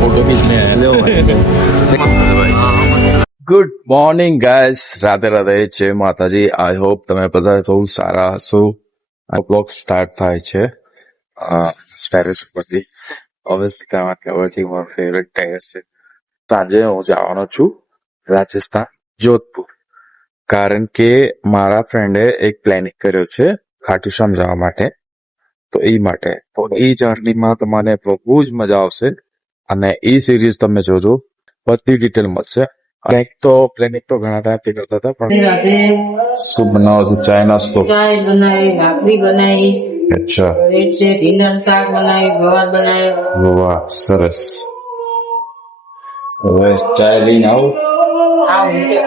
Photo खींचने good morning guys, Radhe Radhe, जय माताजी। आई होप તમે બધા બહુ સારા હશો। આ બ્લોગ સ્ટાર્ટ થાય છે ટેરેસ ઉપરથી। ઓબ્વિયસલી તમને ખબર છે મારો ફેવરેટ ટેરેસ છે। સાંજે હું જવાનો છું રાજસ્થાન જોધપુર, કારણ કે મારા ફ્રેન્ડે એક પ્લાનિંગ કર્યો છે ખાટુ શ્યામ જવા માટે। તો એ માટે તો એ જર્નીમાં તમને બહુ જ મજા આવશે અને એ સિરીઝ તમે જોજો, બધી ડિટેલ મળશે। પ્લાનિંગ તો ઘણા ટાઈમથી કરતા હતા, પણ શું બનાવો છો? ચાય નાસ્તો? ચાય બનાવી, ભાખરી બનાવી, અચ્છા, ભીંડા શાક બનાવી, ગવાર બનાવી। વાહ, સરસ। હવે ચાય લઈને આવો, પાણી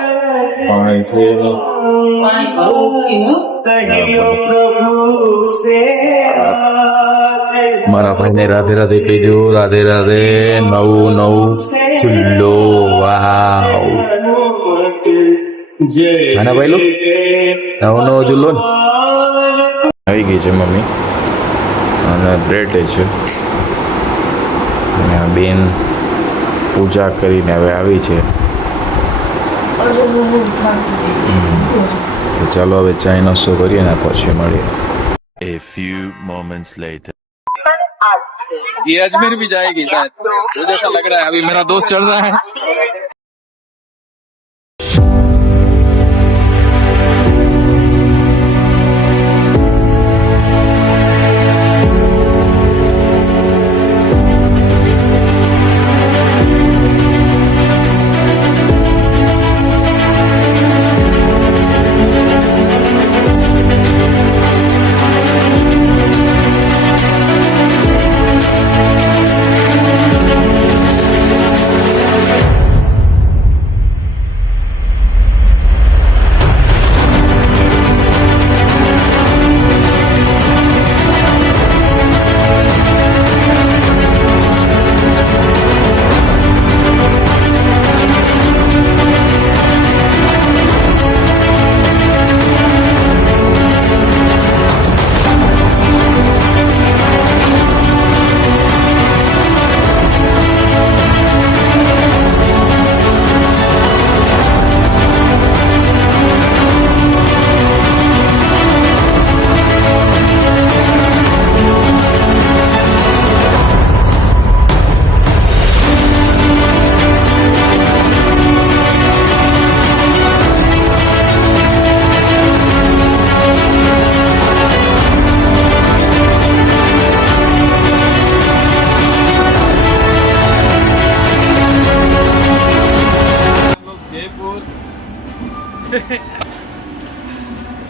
મારા ભાઈને રાધે રાધે કહી દો। રાધે રાધે। નવું નવું ચુલ્લો, વાહ, ના ભાઈ લો, નવો નવો ચુલ્લો ને આવી ગઈ છે મમ્મી, અને બ્રેડ લે છે। અને આ બેન પૂજા કરીને હવે આવી છે। તો ચાલો હવે ચાય નાસ્તો કરીએ ને પછી મળીએ। A few moments later. ये अजमेर भी जाएगी शायद, मुझे ऐसा लग रहा है। अभी मेरा दोस्त चल रहा है।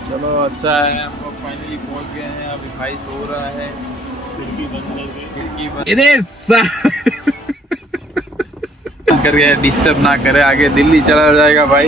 चलो अच्छा है, हम लोग फाइनली पहुंच गए हैं। अभी भाई सो रहा है, खिड़की बंद करके डिस्टर्ब ना करे, आगे दिल्ली चला जाएगा भाई।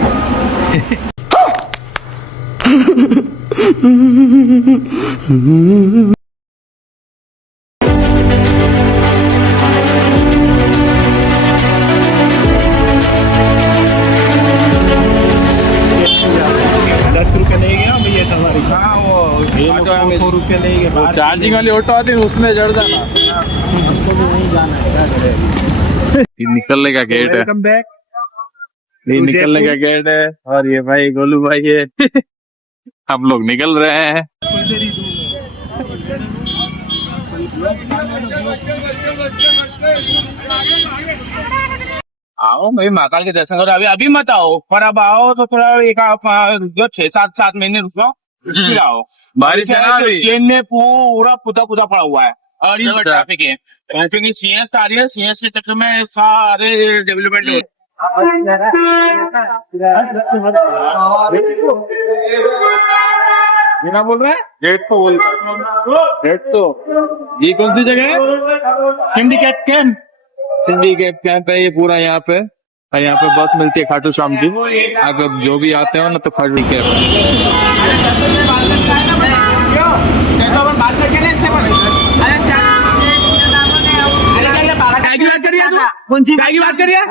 चार्जिंग वाली ऑटो आती है उसमें चढ़ जाना। निकलने का गेट है, ये निकलने का गेट है। और ये भाई गोलू भाई है। हम लोग निकल रहे हैं। आओ भाई, महाकाल के दर्शन करो। अभी मत आओ, पर अब आओ तो थोड़ा एक 6-7 महीने रुको, फिर आओ। बारिश है ना अभी, ट्रेन में पूरा पुता पड़ा हुआ है और ये ट्रैफिक है। ट्रैफिक की सीएस आ रही है, सीएस के चक्कर में सारे डेवलपमेंट बिना बोल रहे हैं। गेट तो बोल, गेट तो ये कौन सी जगह है? सिंडिकेट कैंप है ये पूरा यहाँ पे। और यहाँ पे बस मिलती है खाटू श्याम की। अगर जो भी आते हो ना तो खाटू कैंप है। कौन सी बात करिए?